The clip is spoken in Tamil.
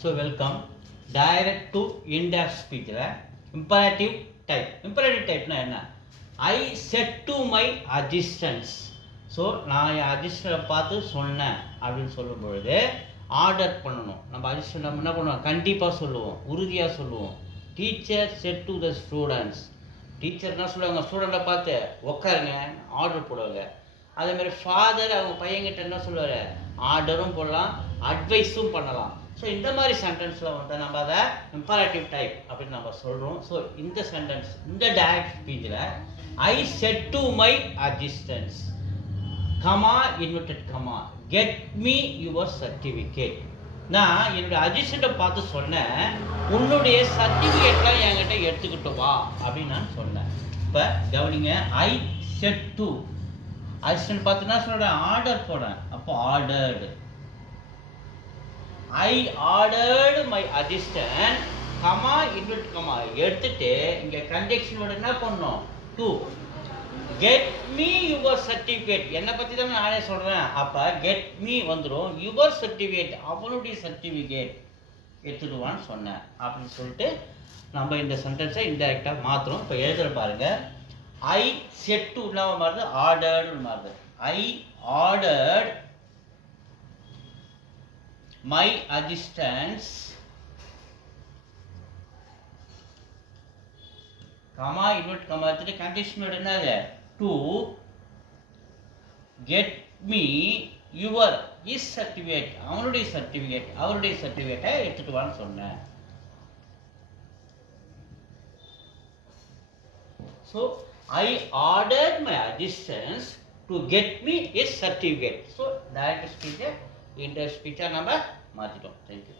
So welcome. Direct to in depth ஸ்பீச்சில் இம்பரேட்டிவ் டைப். இம்பரேட்டிவ் டைப்னா என்ன? I said to my assistants. So நான் என் அசிஸ்டரை பார்த்து சொன்னேன் அப்படின்னு சொல்லும் பொழுது ஆர்டர் பண்ணணும். நம்ம அசிஸ்டன்ட் நம்ம என்ன பண்ணுவோம்? கண்டிப்பாக சொல்லுவோம், உறுதியாக சொல்லுவோம். Teacher set to the students. Teacher என்ன சொல்லுவாங்க? ஸ்டூடெண்ட்டை பார்த்து உட்காருங்க, ஆர்டர் போடுவாங்க. அதேமாதிரி ஃபாதர் அவங்க பையன்கிட்ட என்ன சொல்லுவார்? ஆர்டரும் போடலாம், அட்வைஸும் பண்ணலாம். ஸோ இந்த மாதிரி சென்டென்ஸில் வந்து நம்ம அதை இம்பராட்டிவ் டைப் அப்படின்னு நம்ம சொல்கிறோம். ஸோ இந்த சென்டென்ஸ், இந்த டைரக்ட் ஸ்பீச்சில் I said to my assistance, comma inverted comma, get me your certificate. நான் என்னுடைய அசிஸ்டண்ட்டை பார்த்து சொன்னேன், உன்னுடைய சர்டிஃபிகேட்லாம் என்கிட்ட எடுத்துக்கிட்டு வா அப்படின்னு நான் சொன்னேன். இப்போ கவனிங்க, ஐ செட் டு அசிஸ்டன்ட் பார்த்து நான் சொல்கிறேன், ஆர்டர் போடுறேன். அப்போ ordered, I ordered my assistant, comma invert comma எடுத்துட்டு இங்கே கன்ஜெக்ஷனோட என்ன பண்ணணும்? To get me your certificate. என்னை பற்றி தான் நானே சொல்கிறேன். அப்போ கெட் மீ வந்துடும், யுவர் சர்டிஃபிகேட் அவனுடைய சர்டிஃபிகேட் எடுத்துடுவான்னு சொன்னேன் அப்படின்னு சொல்லிட்டு நம்ம இந்த சென்டென்ஸை இன்டெரக்டாக மாற்றுறோம். இப்போ எழுதுகிற பாருங்க, ஐ செட் டு இல்லாமல் மாறுது, ஆர்டர்டு மாறுது. I ordered my assistance, comma invert comma எடுத்துட்டு கண்டிஷனோட என்னது? To get me your is certificate, அவனுடைய சர்டிஃபிகேட், அவருடைய சர்டிஃபிகேட்டை எடுத்துட்டு வான்னு சொன்னேன். So I ordered my assistants to get me his certificate. So direct speech, indirect speech நம்ம மாத்திட்டோம். Thank you.